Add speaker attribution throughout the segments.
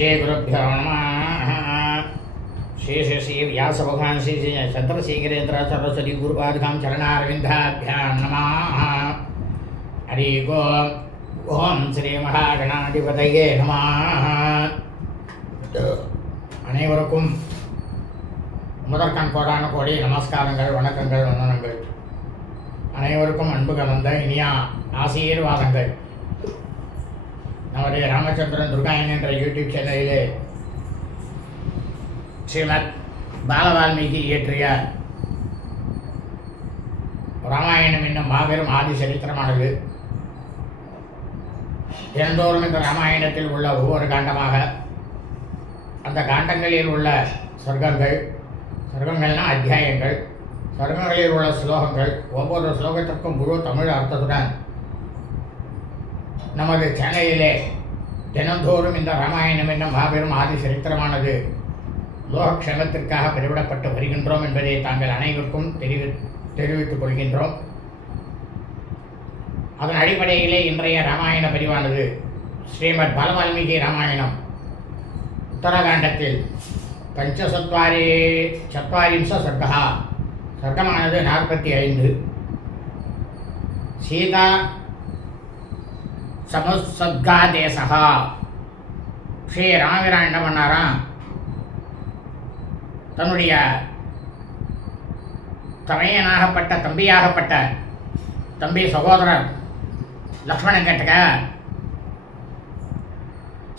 Speaker 1: ஸ்ரீகுருப்பியோ நம ஸ்ரீ ஸ்ரீ ஸ்ரீ வியாசபகவான் ஸ்ரீ ஸ்ரீ சந்திரசேகரேந்திர சரஸ்வதி குருபாதுகாம் சரணாரவிந்தாபியாம் நம ஹரி ஓம் ஓம் ஸ்ரீ மகாகணாதிபதையே நம அனைவருக்கும் முதற்கண் கோடான கோடி நமஸ்காரங்கள் வணக்கங்கள் வந்தனங்கள். அனைவருக்கும் அன்பு கலந்த இனியா ஆசீர்வாதங்கள். நம்முடைய ராமச்சந்திரன் துர்காயன் என்ற யூடியூப் சேனலிலே ஸ்ரீமத் பாலவால்மீகி இயற்றிய ராமாயணம் என்னும் மாபெரும் ஆதி சரித்திரமானது. தினந்தோறும் இந்த ராமாயணத்தில் உள்ள ஒவ்வொரு காண்டமாக அந்த காண்டங்களில் உள்ள சொர்க்கங்கள் சொர்க்கங்கள்னா அத்தியாயங்கள் சொர்க்கங்களில் உள்ள ஸ்லோகங்கள் ஒவ்வொரு ஸ்லோகத்திற்கும் முழு தமிழ் அர்த்தத்துடன் நமது சென்னையிலே தினந்தோறும் இந்த ராமாயணம் என்னும் மாபெரும் ஆதி சரித்திரமானது லோகக்ஷமத்திற்காக பெருவிடப்பட்டு வருகின்றோம் என்பதை தாங்கள் அனைவருக்கும் தெரிவி தெரிவித்துக் கொள்கின்றோம். அதன் அடிப்படையிலே இன்றைய ராமாயண பதிவானது ஸ்ரீமத் பலவால்மீகி ராமாயணம். உத்தரகாண்டத்தில் பஞ்சசத்வாரி சத்வாரிம்ச சர்க்கா சர்க்கமானது நாற்பத்தி ஐந்து. சீதா சமுசத்காதேசா ஸ்ரீ ராமவீரன் என்ன பண்ணாராம்? தன்னுடைய தமையனாகப்பட்ட தம்பியாகப்பட்ட தம்பி சகோதரர் லக்ஷ்மணன் கேட்டுக்க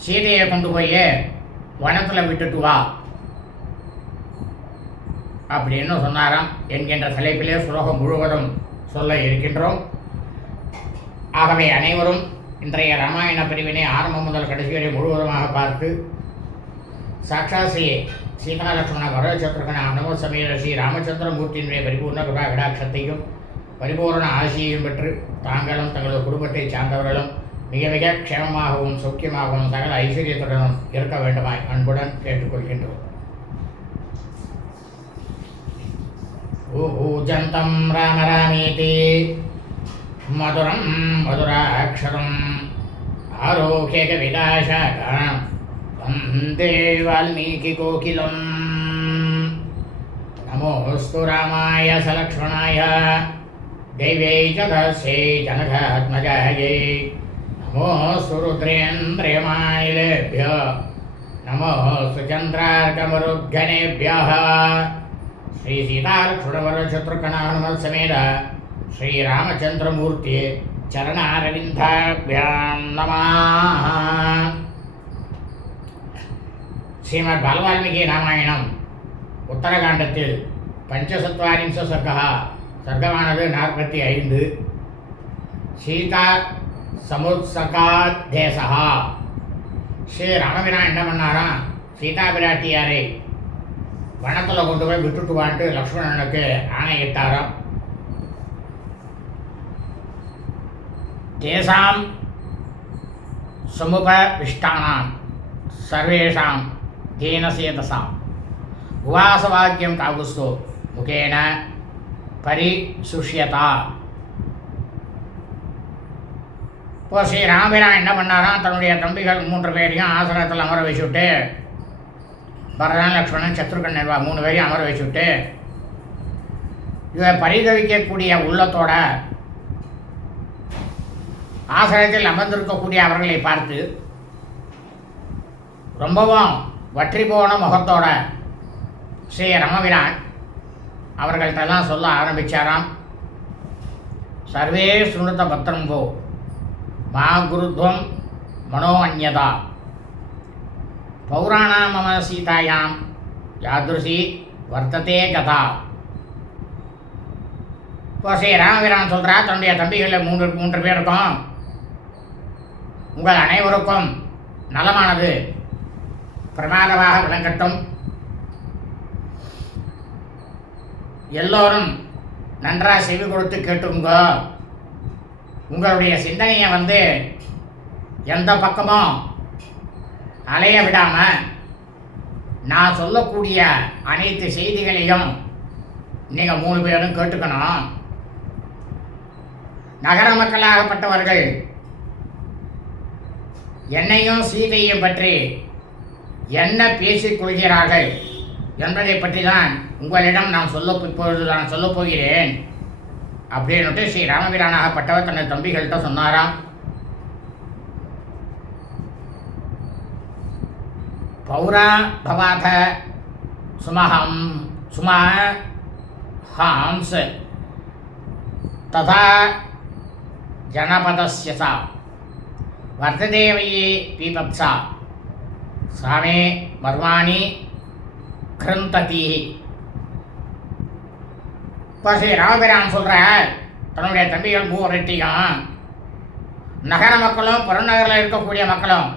Speaker 1: சீதையை கொண்டு போய் வனத்தில் விட்டுட்டு வா அப்படின்னு சொன்னாராம். என்கின்ற தலைப்பிலே சுலோகம் முழுவதும் சொல்ல இருக்கின்றோம். ஆகவே அனைவரும் இன்றைய ராமாயண பிரிவினை ஆரம்பம் முதல் கடைசி வரை முழுவதுமாக பார்த்து சாட்சாசியே சீதாலட்சுமண வரச்சத்ருகன அனும சமீர ஸ்ரீ ராமச்சந்திரமூர்த்தியினுடைய பரிபூர்ண குணா விடாட்சத்தையும் பரிபூர்ண ஆசியையும் பெற்று தாங்களும் தங்களது குடும்பத்தைச் சார்ந்தவர்களும் மிக மிக க்ஷேமமாகவும் சௌக்கியமாகவும் சகல ஐஸ்வர்யத்துடனும் இருக்க வேண்டுமாய் அன்புடன் கேட்டுக்கொள்கின்றோம். ஊஜந்தம் ராமராமேதி मधुरं मधुराक्षरम्। आरोग्यकविलाशाकां वंदे वाल्मीकिकोकिलम्। नमोऽस्तु रामाय सलक्ष्मणाय। दैव्यै च दस्यै जनकात्मजायै। नमोऽस्तु रुद्रेन्द्रियमानिलेभ्य नमोऽस्तु चन्द्रार्कमरुद्गणेभ्यः ಶ್ರೀ ஸ்ரீராமச்சந்திரமூர்த்தி சரணாரவிந்தாபியாம் நமா ஸ்ரீமத் பலவால்மீகி ராமாயணம். உத்தரகாண்டத்தில் பஞ்சசத்வாரிம்ச சர்க்கா. சர்க்கமானது நாற்பத்தி ஐந்து. சீதா சமுத்சகாத்தேசா ஸ்ரீ ராமபிரா என்ன பண்ணாராம் சீதா பிராட்டியாரை வனத்தில் கொண்டு போய் விட்டுட்டு வான்ட்டு லக்ஷ்மணனுக்கு ஆணையிட்டாராம். தேசாம் சமுபவிஷ்டானாம் சர்வேஷாம் தீனசேதசாம் உவாசவாக்கியம் தாகுஸ்தோ முகேன பரிசுஷ்யதா இப்போ ஸ்ரீ ராமபிரான் என்ன பண்ணாராம்? தன்னுடைய தம்பிகள் மூன்று பேரையும் ஆசிரத்தில் அமர வச்சுட்டு பரதன் லக்ஷ்மணன் சத்ருகன் நிர்வா மூணு பேரையும் அமர வச்சுட்டு இவரை பரிதவிக்கக்கூடிய உள்ளத்தோட ஆசிரியத்தில் அமர்ந்திருக்கக்கூடிய அவர்களை பார்த்து ரொம்பவும் வற்றி போன முகத்தோட ஸ்ரீ ரமவிரான் அவர்கள்ட்டெல்லாம் சொல்ல ஆரம்பித்தாராம் சர்வே சுனுத பத்திரம் போ மா குருத்வம் மனோ அந்யதா பௌராணா மம சீதாயாம் யாதிருஷி வர்த்ததே கதா. இப்போ ஸ்ரீ ராமவீரான் சொல்கிறா தன்னுடைய தம்பிகளில் மூன்று மூன்று பேர் இருக்கும். உங்கள் அனைவருக்கும் நலமானது. பிரமாதமாக விளங்கட்டும். எல்லோரும் நன்றாக செவி கொடுத்து கேட்டுங்க உங்களுடைய சிந்தனையை வந்து எந்த பக்கமும் அலைய விடாமல் நான் சொல்லக்கூடிய அனைத்து செய்திகளையும் நீங்கள் மூணு பேரும் கேட்டுக்கணும். நகர மக்களாகப்பட்டவர்கள் என்னையும் சீதையை பற்றி என்ன பேசிக் கொள்கிறார்கள் என்பதை பற்றி தான் உங்களிடம் நான் சொல்ல இப்பொழுது நான் சொல்லப் போகிறேன். அப்படின்னுட்டு ஸ்ரீ ராமபிரானாகப்பட்டவர் தனது தம்பிகள்கிட்ட சொன்னாராம். பௌரா பவாத சுமஹம் சுமா ஹாம்ஸ் ததா ஜனபதஸ்ய சா வர்த்ததேவையே பீபப்சா சாமே மர்மாணி கிருந்ததி. இப்போ ஸ்ரீ ராமபிரான் சொல்கிற தன்னுடைய தம்பிகள் மூவரெட்டியும் நகர மக்களும் புறநகரில் இருக்கக்கூடிய மக்களும்.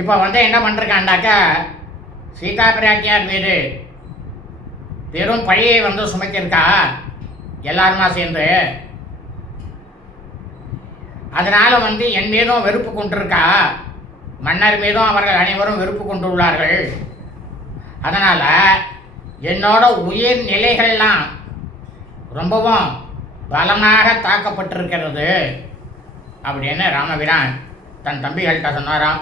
Speaker 1: இப்போ வந்து என்ன பண்ணிருக்காண்டாக்கா சீதா பிராட்டியார் மீது பெரும் பழியை வந்து சுமத்திருக்கா எல்லாருமா சேர்ந்து? அதனால வந்து என் மீதும் வெறுப்பு கொண்டிருக்கா? மன்னர் மீதும் அவர்கள் அனைவரும் வெறுப்பு கொண்டுள்ளார்கள். அதனால் என்னோட உயிர் நிலைகள்லாம் ரொம்பவும் பலமாக தாக்கப்பட்டிருக்கிறது. அப்படின்னு ராமபிரான் தன் தம்பிகள்கிட்ட சொன்னாராம்.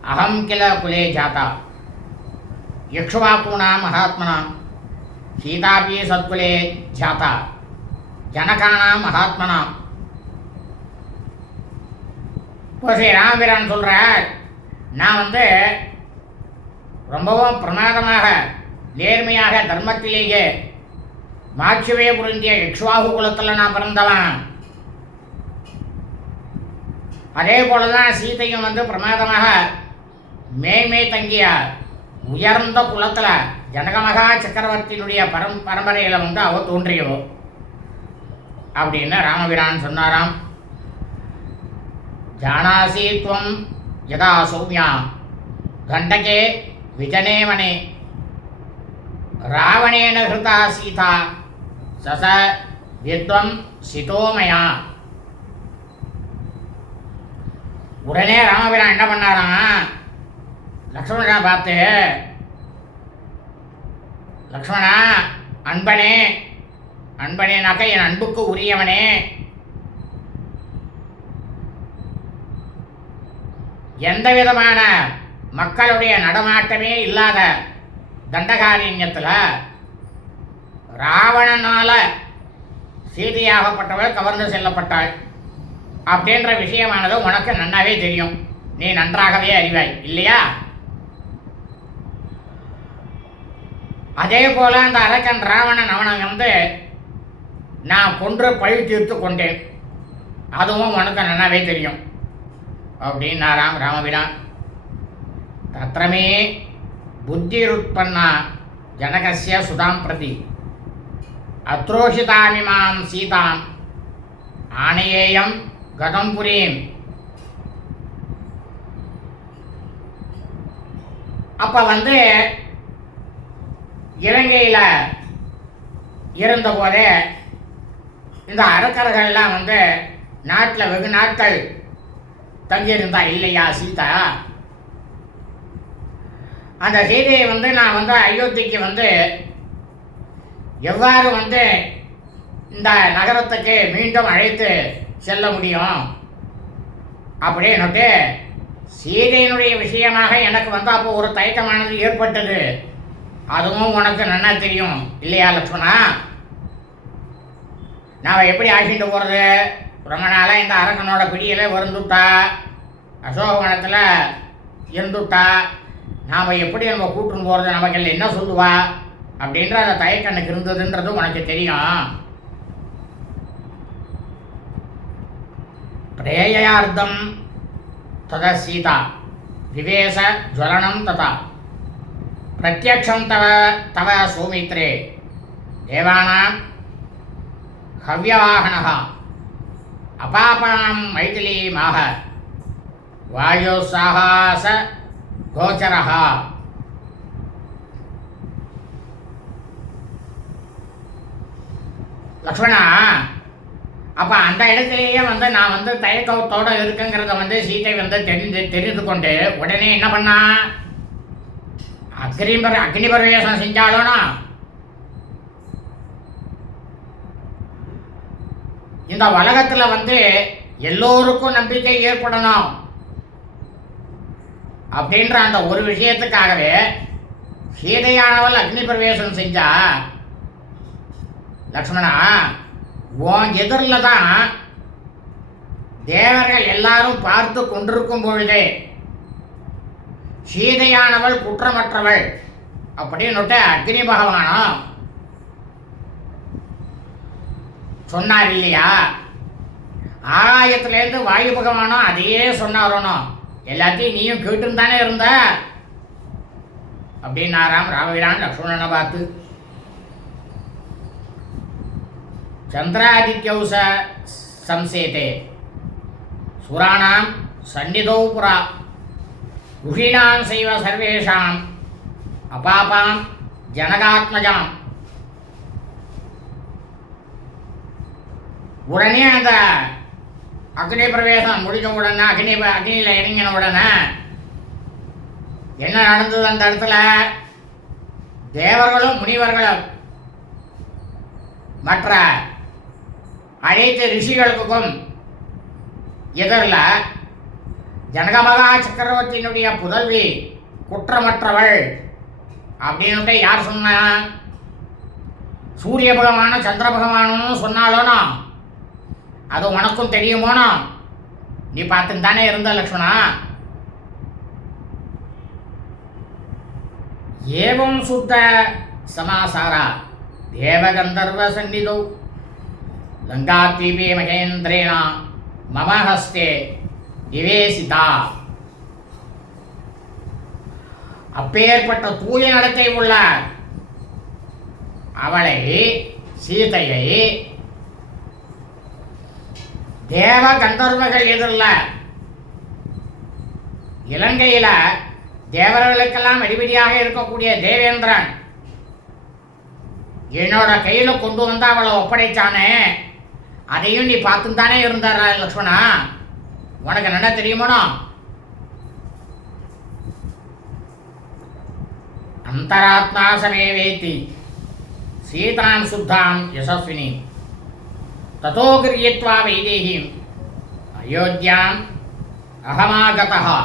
Speaker 1: அகம் கில குலே ஜாதா. யக்ஷுவாக்கூணா மகாத்மனா. சீதாபி சத்குலே ஜாதா. ஜனகானா மகாத்மனா. இப்போ ஸ்ரீ ராமபிரான் சொல்கிற நான் வந்து ரொம்பவும் பிரமாதமாக நேர்மையாக தர்மத்திலேயே மாட்சுவே புரிந்திய இக்ஷ்வாகு குலத்தில் நான் பிறந்தவன். அதே போல தான் சீதையும் வந்து பிரமாதமாக மேன்மை தங்கிய உயர்ந்த குலத்தில் ஜனகமகா சக்கரவர்த்தியினுடைய பரம் பரம்பரையில் வந்து அவ தோன்றியவோ. அப்படின்னு ராமபிரான் சொன்னாராம். ஜானாசி துவம் யதா சௌமியா கண்டகே விஜனேவனே ராவணேன ஹிருதா சீதா சச வித்வம் சிதோமயா உடனே ராமபிரான் என்ன பண்ணாராம் லக்ஷ்மணனை பார்த்து லக்ஷ்மணா அன்பனே அன்பனேனாக்க என் அன்புக்கு உரியவனே. எந்த விதமான மக்களுடைய நடமாட்டமே இல்லாத தண்டகாரண்யத்தில் ராவணனால் சீதையாகப்பட்டவள் கவர்ந்து செல்லப்பட்டாள் அப்படின்ற விஷயமானது உனக்கு நன்னாவே தெரியும். நீ நன்றாகவே அறிவாய் இல்லையா? அதே போல அந்த அரக்கன் ராவணன் அவனை வந்து நான் கொன்று பழி தீர்த்து கொண்டேன். அதுவும் உனக்கு நன்னாவே தெரியும். அப்படின்னாராம் ராமபிரான். தத்திரமே புத்திருத்பன்னா ஜனகசிய சுதாம் பிரதி. அத்ரோஷிதாமிமாம் சீதாம். ஆணையேயம் கதம் புரீம். அப்போ வந்து இலங்கையில் இருந்தபோதே இந்த அரக்கர்கள்லாம் வந்து நாட்டில் வெகு நாட்கள் தங்கியிருந்தா இல்லையா சீதா? அந்த சீதையை வந்து நான் வந்து அயோத்திக்கு வந்து எவ்வாறு வந்து இந்த நகரத்துக்கு மீண்டும் அழைத்து செல்ல முடியும்? அப்படின்னுட்டு சீதையினுடைய விஷயமாக எனக்கு வந்து அப்போ ஒரு தயக்கமானது ஏற்பட்டது. அதுவும் உனக்கு நன்னா தெரியும் இல்லையா லட்சுமணா? நான் எப்படி ஆகிட்டு போகிறது ரொம்ப நாளாக இந்த அரக்கனோட பிடியில் வருந்துட்டா? அசோகவனத்தில் இருந்துட்டா? நாம் எப்படி நம்ம கூட்டுன்னு போகிறது நமக்கு இல்லை என்ன சொல்லுவா? அப்படின்ற அந்த தயக்கண்ணுக்கு இருந்ததுன்றது உனக்கு தெரியும். பிரேயார்த்தம் தத சீதா. விவேச ஜுவலனம் ததா. பிரத்யக்ஷம் தவ தவ சௌமித்ரே. தேவானாம். ஹவ்யவாகனகா அபாபணம் மைதிலீமாக. வாயுசாகாச கோச்சரகா லக்ஷ்மணா அப்போ அந்த இடத்துலயே வந்து நான் வந்து தயக்கத்தோடு இருக்குங்கிறத வந்து சீதை வந்து தெரிந்து தெரிந்து கொண்டு உடனே என்ன பண்ணா? அக்னிபர் அக்னி பிரவேசம் செஞ்சாலும் இந்த உலகத்தில் வந்து எல்லோருக்கும் நம்பிக்கை ஏற்படணும். அப்படின்ற அந்த ஒரு விஷயத்துக்காகவே சீதையானவள் அக்னி பிரவேசம் செஞ்சா லக்ஷ்மணா உன் எதிரில் தான் தேவர்கள் எல்லாரும் பார்த்து கொண்டிருக்கும் பொழுதே சீதையானவள் குற்றமற்றவள் அப்படின்னுட்டு அக்னி பகவானும் சொன்னார் இல்லையா? ஆகாயத்திலேருந்து வாயு பகவானோ அதையே சொன்னாரோனோ. எல்லாத்தையும் நீயும் கேட்டுன்னு இருந்த? அப்படின்னாராம் ராமவீரான் லக்ஷ்மணனை பார்த்து. சந்திராதித்யௌச சம்சேதே. சுராணாம் சந்நிதோ புறா ருஷிணாம் செய்வ சர்வேஷாம். அபாபாம் ஜனகாத்மஜாம். உடனே அந்த அக்னி பிரவேசம் முடிஞ்ச உடனே அக்னி அக்னியில் இறங்கின உடனே என்ன நடந்தது அந்த இடத்துல? தேவர்களும் முனிவர்களும் மற்ற அனைத்து ரிஷிகளுக்கும் எதிரில் ஜனகமகா சக்கரவர்த்தியினுடைய புதல்வி குற்றமற்றவள் அப்படின்னுட்டு யார் சொன்ன? சூரிய பகவானும் சந்திர பகவானும் சொன்னாலோனோ? அது உனக்கும் தெரியுமோனோ நீ பார்த்துன்னு தானே இருந்த லக்ஷ்மணா ஏவம் சுத்த சமாசாரா தேவகந்தர்வ சந்நிதோ. லங்காத்வீபே மகேந்திரேண மம ஹஸ்தே நிவேசிதா. அப்பேற்பட்ட தூய நடத்தை உள்ள அவளை சீதையை தேவ கந்தர்வர்கள் எதிரில். இலங்கையில் தேவர்களுக்கெல்லாம் அடிபடியாக இருக்கக்கூடிய தேவேந்திரன். என்னோட கையில் கொண்டு வந்து அவளை ஒப்படைச்சானே. அதையும் நீ பார்த்து தானே இருந்தார் லக்ஷ்மணா. உனக்கு என்ன தெரியுமோனோ அந்தராத்மா வேத்தி சீதாம் சுத்தாம் யசஸ்வினி. ததோ கிரியத்வா வைதேகிம் அயோத்தியாம் அகமாகதா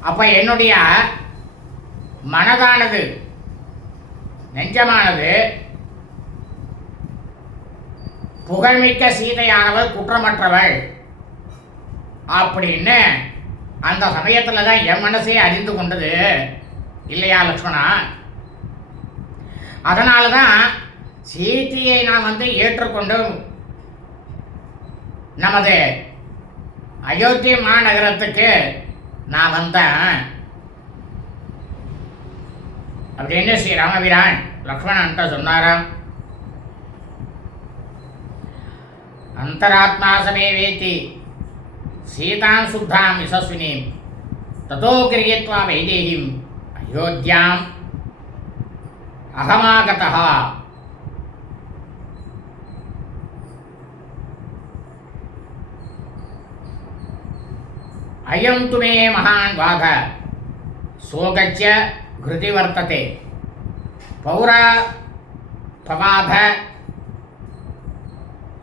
Speaker 1: அப்ப என்னுடைய மனதானது நெஞ்சமானது புகழ்மிக்க சீதையானவள் குற்றமற்றவள் அப்படின்னு அந்த சமயத்தில் தான் என் மனசே அறிந்து கொண்டது. இல்லையா லக்ஷ்மணா? அதனால தான் சீதையை நான் வந்து ஏற்றுக்கொண்டு நமது அயோத்தி மாநகரத்துக்கு நான் வந்தேன். அப்படின்னு ஸ்ரீ ராமபிரான் லக்ஷ்மணன்ட்ட சொன்னாராம். அந்தராத்மா சமேவேத்தி சீதாம் சுத்தாம் யசஸ்வினீம் ததோ கிரியத்வா வைதேகிம் அயோத்தியாம் அகமாகதா. அயம் துமே மகான் வாக. சோகச்ச கிருதி வர்த்ததே. பௌரா பவாத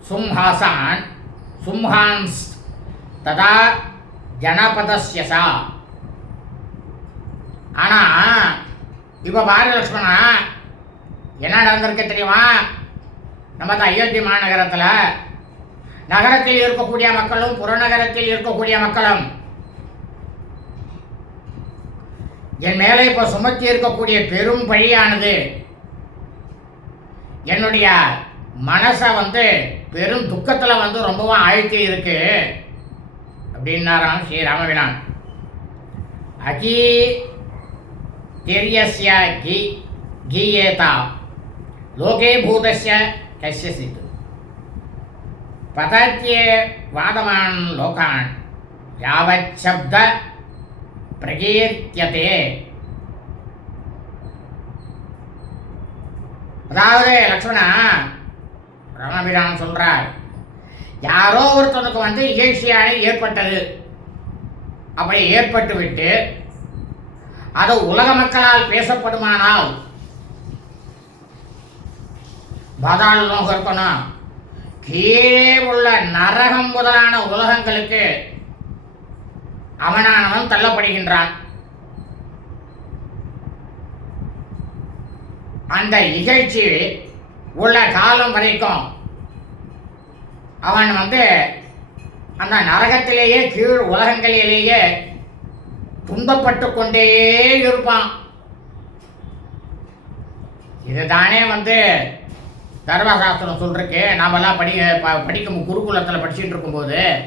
Speaker 1: சும்ஹாசான் சும்ஹான்ஸ் ததா ஜனபதஸ்ய சா. ஆனால் இப்போ பாரதி என்ன நடந்திருக்கு தெரியுமா? நம்ம தான் அயோத்தி மாநகரத்தில் நகரத்தில் இருக்கக்கூடிய மக்களும் புறநகரத்தில் இருக்கக்கூடிய மக்களும். என் மேலே இப்போ சுமத்தி இருக்கக்கூடிய பெரும் பழியானது என்னுடைய மனசை வந்து பெரும் துக்கத்தில் வந்து ரொம்பவும் ஆழ்த்தி இருக்கு. அப்படின்னாராம் ஸ்ரீ ராமவினான் அகி தெரியஸ்ய கி கீயேதா. லோகே பூதஸ்ய கஷ்யசித் பதத்தியே வாதமான் லோகான் யாவச் சப்த பிரகீர்த்தியதே அதாவது லக்ஷ்மணா ரமணபிரான் சொல்கிறார் யாரோ ஒருத்தனுக்கு வந்து இகழ்ச்சியானே ஏற்பட்டது. அப்படி ஏற்பட்டு விட்டு அது உலக மக்களால் பேசப்படுமானால் பாதாள லோகம் இருக்கணும் கீழே உள்ள நரகம் முதலான உலகங்களுக்கு அவனானவன் தள்ளப்படுகின்றான். அந்த இகழ்ச்சி உள்ள காலம் வரைக்கும் அவன் வந்து அந்த நரகத்திலேயே கீழ் உலகங்களிலேயே துன்பப்பட்டு கொண்டே இருப்பான். இதுதானே வந்து தர்மசாஸ்திரம் சொல்கிறக்கு நாமெல்லாம் படி ப- படிக்கும் குருகுலத்தில் படிச்சுட்டு இருக்கும்போது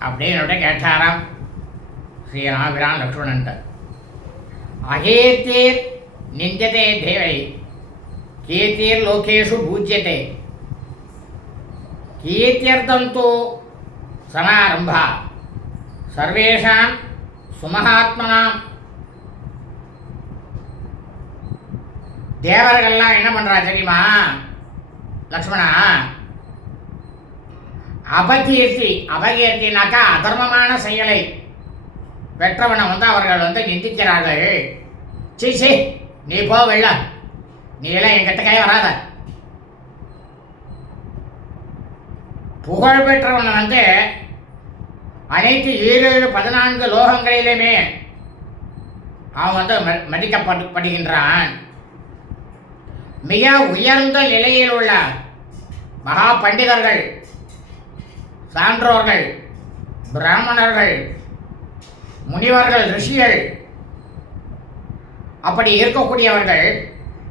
Speaker 1: அப்படின்னு கேட்டாராம். ஸ்ரீராமிரான் லக்ஷ்மணன்ட்ட அகேத்தீர் நிஞ்சதே தேவை. கீர்த்திர் லோகேஷு பூஜ்யத்தை கீர்த்தியர்த்தம் தூ சமாரம்பா. சர்வேஷாம் சுமகாத்மனாம் தேவர்கள்லாம் என்ன பண்ணுறா தெரியுமா? லக்ஷ்மணா அபகீர்த்தி அபகீர்த்தினாக்கா அதர்மமான செயலை பெற்றவனை வந்து அவர்கள் வந்து நிந்திக்கிறார்கள் சீ சீ நீ போ வெள்ள நீ எல்லாம் என்கிட்ட கை வராத புகழ் பெற்றவனை வந்து அனைத்து ஏழு பதினான்கு லோகங்களிலுமே அவன் வந்து மதிக்கப்படுகின்றான் படுகின்றான் மிக உயர்ந்த நிலையில் உள்ள மகா பண்டிதர்கள் சான்றோர்கள் பிராமணர்கள் முனிவர்கள் ரிஷிகள் அப்படி இருக்கக்கூடியவர்கள்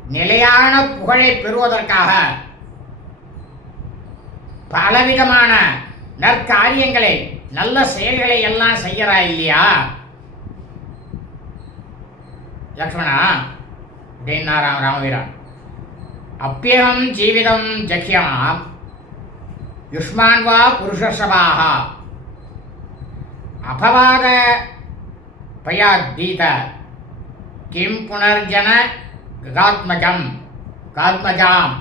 Speaker 1: நிலையான புகழை பெறுவதற்காக பலவிதமான நற்காரியங்களை நல்ல செயல்களை எல்லாம் செய்கிறா இல்லையா? லக்ஷ்மணா அப்படின்னா ராம ராமவீரன். அப்பியம் ஜீவிதம் ஜக்யாம் யுஷ்மான் வா புருஷசபாக அபவாத பயாத்தீத. கிம் புனர்ஜன காத்மஜம் காத்மஜாம்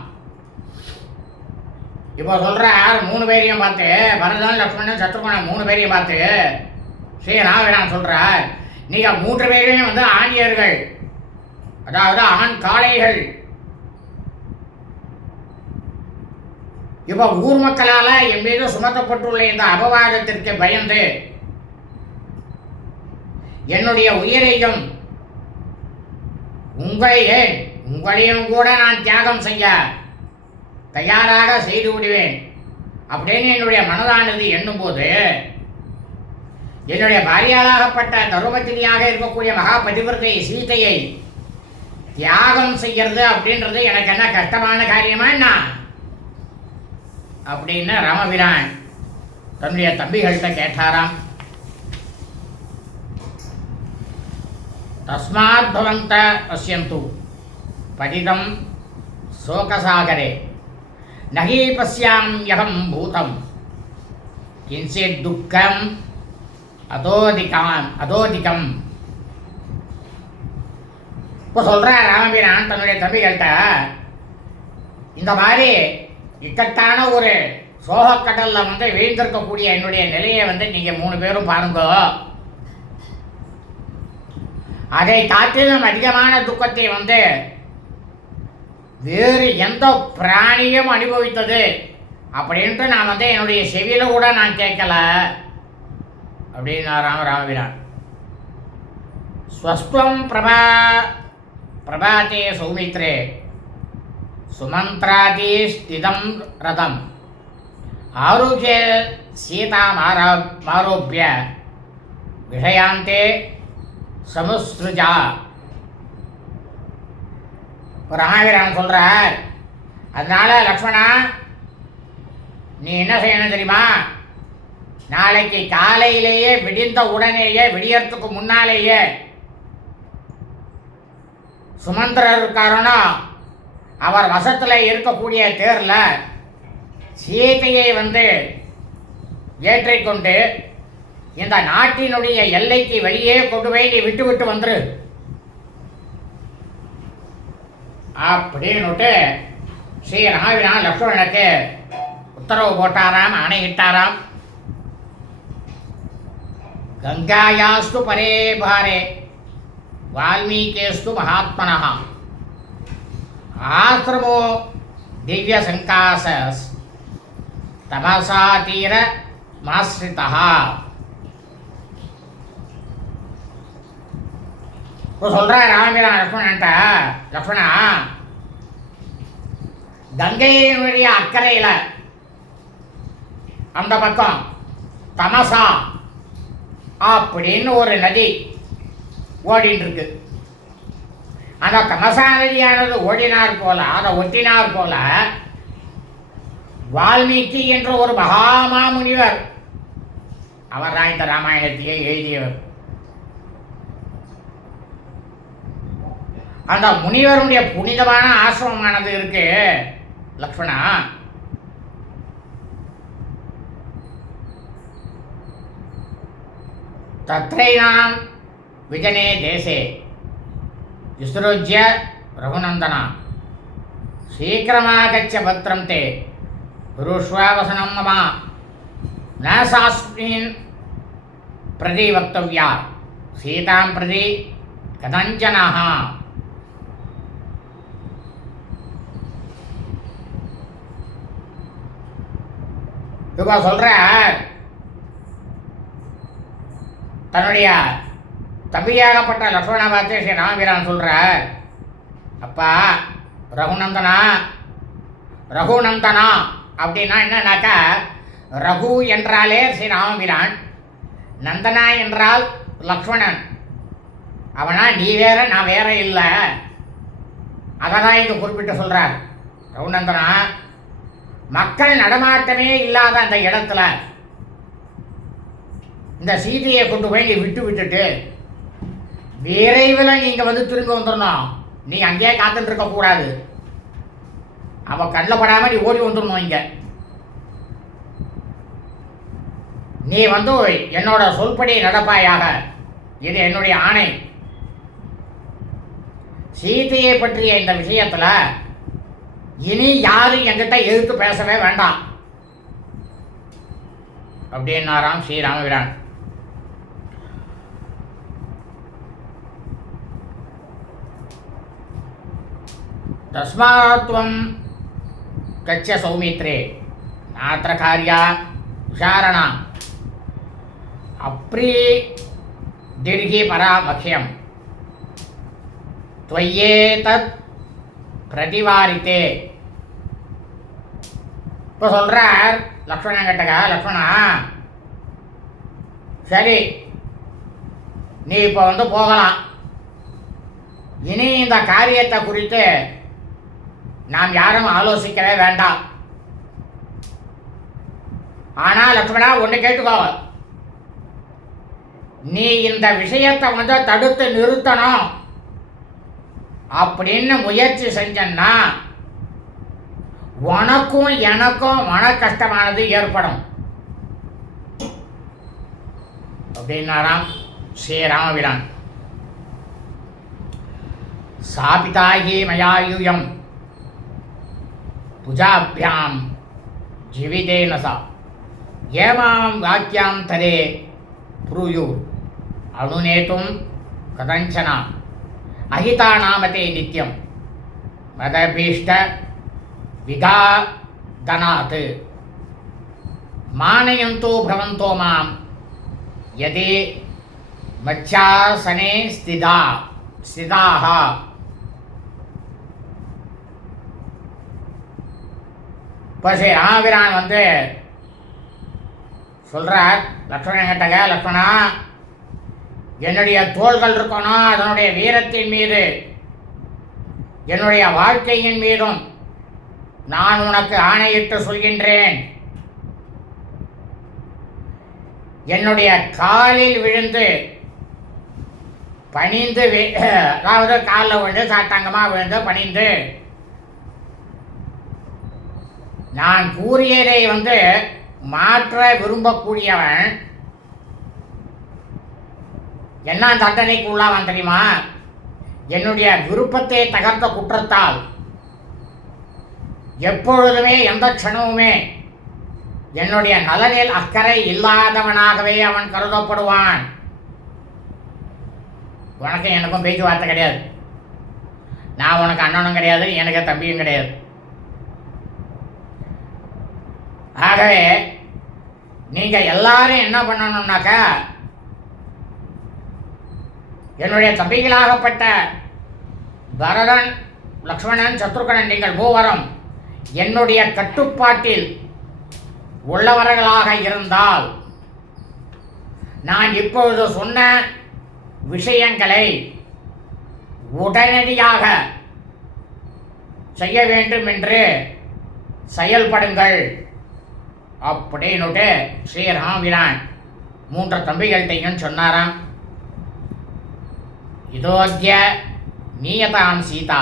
Speaker 1: இப்போ சொல்கிறார் மூணு பேரையும் பார்த்து பரதன் லக்ஷ்மணன் சத்ருகுணன் மூணு பேரையும் பார்த்து ஸ்ரீ ராமபிரான் சொல்கிறார் நீங்கள் மூன்று பேரையும் வந்து ஆணியர்கள் அதாவது ஆண் காளைகள். இப்போ ஊர் மக்களால் என் மீது சுமத்தப்பட்டுள்ள இந்த அபவாதத்திற்கு பயந்து என்னுடைய உயிரையும் உங்களை ஏன் உங்களையும் கூட நான் தியாகம் செய்ய தயாராக செய்து விடுவேன் அப்படின்னு என்னுடைய மனதானது எண்ணும்போது என்னுடைய பாரியாளாகப்பட்ட தருமத்தினியாக இருக்கக்கூடிய மகா பதிவிரத்தை சீதையை தியாகம் செய்யறது அப்படின்றது எனக்கு என்ன கஷ்டமான காரியமா என்ன? அப்படின்னு ராமபிரான் தன்னுடைய தம்பிகள்கிட்ட கேட்டாராம். தஸ்மாத் பவந்த பசியந்து. பதிதம் சோகசாகரே. நகி பசியாம் யகம் பூதம். கிஞ்சித் துக்கம் அதோதிகாம் அதோதிகம். இப்போ சொல்கிறார் ராமபிரான் தன்னுடைய தம்பிகள்கிட்ட இந்த மாதிரி இக்கட்டான ஒரு சோகக்கடலில் வந்து வீழ்ந்திருக்கக்கூடிய என்னுடைய நிலையை வந்து நீங்கள் மூணு பேரும் பாருங்கோ. அதை காட்டிலும் அதிகமான துக்கத்தை வந்து வேறு எந்த பிராணியும் அனுபவித்தது அப்படின்ட்டு நான் வந்து என்னுடைய செவியில் கூட நான் கேட்கல. அப்படின்னா ராம ராமபிரான். ஸ்வஸ்துவம் பிரபா பிரபாத்தே சௌமித்ரே. சுமந்திராதிஷ்டிதம் ரதம். ஆரோக்கிய சீதாமாரா ஆரோப்பிய விஷயாந்தே சமுஸ்ருஜா. இப்போ ராமவீரன் சொல்கிறார் அதனால லக்ஷ்மணா நீ என்ன செய்யணும் தெரியுமா? நாளைக்கு காலையிலேயே விடிந்த உடனேயே விடியறதுக்கு முன்னாலேயே சுமந்திரர் இருக்காரோன்னா அவர் வசத்தில் இருக்கக்கூடிய தேரில் சீதையை வந்து ஏற்றிக்கொண்டு இந்த நாட்டினுடைய எல்லைக்கு வெளியே கொண்டு போய் நீ விட்டு விட்டு வந்துரு. அப்படின்னுட்டு ஸ்ரீ ராவினா லக்ஷ்மணனுக்கு உத்தரவு போட்டாராம் ஆணையிட்டாராம். கங்காயாஸ்து பரே பாரே வால்மீகேஸ்து மகாத்மனகாம் ஆசிரமோ திவ்ய சங்காச தமசா தீர மாஸ்ரிதா இப்போ சொல்ற ராமபிரான் லக்ஷ்மணன்ட்ட லக்ஷ்மணா கங்கையினுடைய அக்கறையில் அந்த பக்கம் தமசா அப்படின்னு ஒரு நதி ஓடின்னு இருக்கு அந்த தமசா நதியானது ஓடினார் போல அதை ஒட்டினார் போல வால்மீகி என்ற ஒரு மகாமாமுனிவர் அவர் தான் இந்த ராமாயணத்தையே எழுதியவர். அந்த முனிவருடைய புனிதமான ஆசிரமமானது இருக்கு லக்ஷ்மணா. தத்ரைனாம் விஜனே தேசே. விசృజ్య ரகுநந்தனா சீக்கிரமாகச்ச பத்திரம் தே குருஷ்வாவசனம் மம ந சாஸ்மின் பிரதி வக்தவ்யா சீதாம் பிரதி கதஞ்சனः இப்போ சொல்ற தன்னுடைய தம்பியாகப்பட்ட லக்ஷ்மண பார்த்து ஸ்ரீ ராமபிரான் சொல்கிறார் அப்பா ரகுநந்தனா? ரகுநந்தனா அப்படின்னா என்னன்னாக்கா ரகு என்றாலே ஸ்ரீ ராமபிரான் நந்தனா என்றால் லக்ஷ்மணன். அவனா நீ வேற நான் வேற இல்லை. அதை தான் இங்கே குறிப்பிட்டு சொல்கிறார் ரகுநந்தனா மக்கள் நடமாட்டமே இல்லாத அந்த இடத்துல இந்த சீதையை கொண்டு போய் நீ விட்டு விட்டுட்டு விரைவில் நீங்கள் வந்து திரும்பி வந்துடணும். நீ அங்கேயே காத்துட்டு இருக்கக்கூடாது அவன் கண்ணில் படாமல் நீ ஓடி வந்துடணும் இங்கே. நீ வந்து என்னோட சொல்படி நடப்பாயாக. இது என்னுடைய ஆணை. சீதையை பற்றிய இந்த விஷயத்தில் இனி யாரும் என்கிட்ட எதிர்த்து பேசவே வேண்டாம். அப்படின்னாராம் ஸ்ரீராமபிரான் தஸ்மாத்வம் கச்ச சௌமித்ரே நாத்திர காரியா விசாரணா அப்ரீ திர்கி பராமக்கியம் துவையே தத் பிரதிவாரித்தே இப்போ சொல்கிறார் லக்ஷ்மணங்கிட்டக்கா லக்ஷ்மணா சரி நீ இப்போ வந்து போகலாம். இனி இந்த காரியத்தை குறித்து நாம் யாரும் ஆலோசிக்கவே வேண்டாம். ஆனால் லக்ஷ்மணா ஒன்று கேட்டுக்கோ. நீ இந்த விஷயத்தை வந்து தடுத்து நிறுத்தணும். அப்படின்னு முயற்சி செஞ்சன்னா உனக்கும் எனக்கும் மன கஷ்டமானது ஏற்படும். அப்படின்னாராம் ஸ்ரீராமபிரான். சாபிதாகி மயாயுயம். புஜாபியாம் ஜீவிதேன சா ஏமாம் வாக்கியாம் தரே ப்ரூயு அணுநேத்தும் கதஞ்சனா அஹிதா நாமதே நித்யம் மதபீஷ்ட விகாதனாத் மானயந்தோ பவந்தோ மாம் யதி மச்சாசனே ஸ்திதா ஸ்திதாக இப்போ ஸ்ரீ ராமபிரான் வந்து சொல்கிறார் லக்ஷ்மணன் கிட்டங்க லக்ஷ்மணா என்னுடைய தோள்கள் இருக்கணும் அதனுடைய வீரத்தின் மீது என்னுடைய வாழ்க்கையின் மீதும் நான் உனக்கு ஆணையிட்டு சொல்கின்றேன். என்னுடைய காலில் விழுந்து பணிந்து வி- அதாவது காலில் விழுந்து சாத்தாங்கமாக விழுந்து பணிந்து நான் கூறியதை வந்து மாற்ற விரும்பக்கூடியவன் என்ன தண்டனைக்கு உள்ளாவான் தெரியுமா? என்னுடைய விருப்பத்தை தகர்த்த குற்றத்தால் எப்பொழுதுமே எந்த க்ஷணமுமே என்னுடைய நலனில் அக்கறை இல்லாதவனாகவே அவன் கருதப்படுவான். உனக்கு எனக்கும் பேச்சுவார்த்தை கிடையாது. நான் உனக்கு அண்ணனும் கிடையாது எனக்கு தம்பியும் கிடையாது. ஆகவே நீங்கள் எல்லாரும் என்ன பண்ணணும்னாக்கா என்னுடைய தம்பிகளாகப்பட்ட பரதன் லக்ஷ்மணன் சத்ருகனன் நீங்கள் மூவரும் என்னுடைய கட்டுப்பாட்டில் உள்ளவர்களாக இருந்தால் நான் இப்பொழுது சொன்ன விஷயங்களை உடனடியாக செய்ய வேண்டும் என்று செயல்படுங்கள். அப்படின்னுட்டு ஸ்ரீராமிரான் மூன்று தம்பிகள்கிட்டையும் சொன்னாராம் இதோக்கிய நீயதாம் சீதா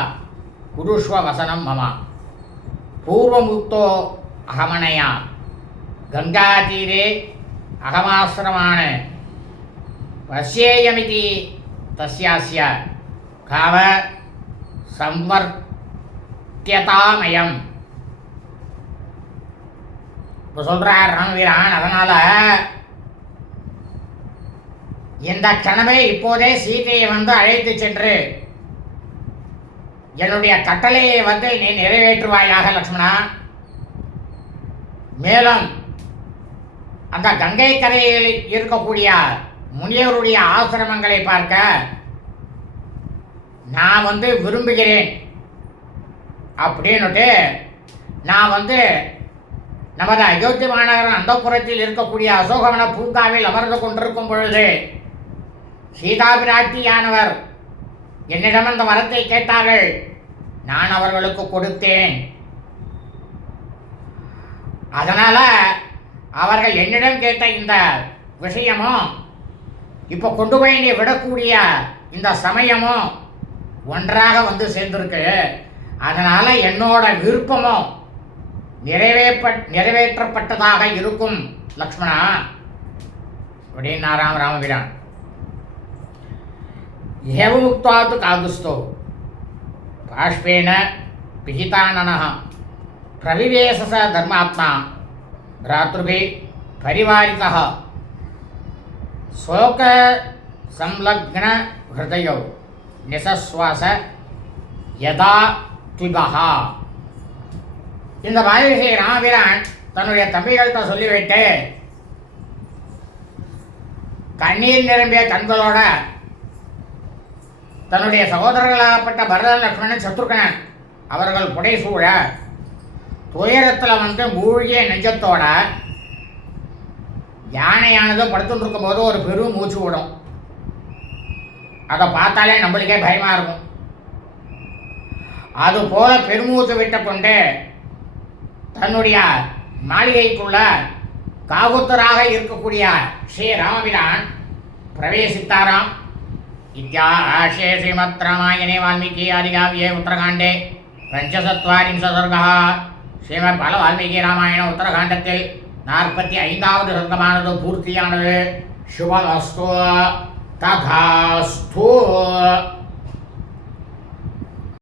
Speaker 1: குருஷ்வ வசனம் மமா. பூர்வமுக்தோ அகமனயா. கங்காதீரே அகமாசிரமான பசியேயமிதி தஸ்யாசிய காவ சம்வர்த்தியதாமயம். இப்போ சொல்கிறார் ராமவீரான் அதனால் இந்த க்ஷணமே இப்போதே சீதையை வந்து அழைத்து சென்று என்னுடைய கட்டளையை வந்து நீ நிறைவேற்றுவாயாக லக்ஷ்மணா. மேலும் அந்த கங்கை கரையில் இருக்கக்கூடிய முனியவருடைய ஆசிரமங்களை பார்க்க நான் வந்து விரும்புகிறேன். அப்படின்னுட்டு நான் வந்து நமது அயோத்தி மாநகரம் அந்தப்புறத்தில் இருக்கக்கூடிய அசோகவன பூங்காவில் அமர்ந்து கொண்டிருக்கும் பொழுது சீதா பிராட்டியானவர் என்னிடம் அந்த வரத்தை கேட்டார்கள். நான் அவர்களுக்கு கொடுத்தேன். அதனால் அவர்கள் என்னிடம் கேட்ட இந்த விஷயமும் இப்போ கொண்டு போய் நீ விடக்கூடிய இந்த சமயமும் ஒன்றாக வந்து சேர்ந்திருக்கு. அதனால் என்னோட விருப்பமும் நிறைவேற்ற நிறைவேற்றப்பட்டதாக இருக்கும் லக்ஷ்மணா அப்படின்னாராம் ராமபிரான் ஏவமுக்தாத்து காகுஸ்தோ பாஷ்பேன பிகிதானனः பிரவிவேசச தர்மாத்மா भ्रातृभि परिवारितः शोक संलग्न हृदयौ நிசஸ்வாச யதா திபஹா இந்த மாதிரி ராமபிரான் தன்னுடைய தம்பிகள்கிட்ட சொல்லிவிட்டு கண்ணீர் நிரம்பிய கண்களோட தன்னுடைய சகோதரர்களாகப்பட்ட பரதன் லக்ஷ்மணன் சத்ருகனன் அவர்கள் புடை சூழ துயரத்தில் வந்து மூழ்கிய நெஞ்சத்தோட யானையானது படுத்துட்டு இருக்கும்போது ஒரு பெரும் மூச்சு விடும். அதை பார்த்தாலே நம்மளுக்கே பயமாக இருக்கும். அதுபோல் பெருமூச்சு விட்டு கொண்டு தன்னுடைய மாளிகைக்குள்ள காகுத்தராக இருக்கக்கூடிய ஸ்ரீ ராமபிரான் பிரவேசித்தாராம். இத்தியாசே ஸ்ரீமத் ராமாயணே வால்மீகி ஆதிகாவியே உத்தரகாண்டே பஞ்சசத்வாரிம்ச சர்கா ஸ்ரீமத் பல வால்மீகி ராமாயண உத்தரகாண்டத்தில் நாற்பத்தி ஐந்தாவது சர்க்கமானது பூர்த்தியானது. சுபமஸ்து ததாஸ்து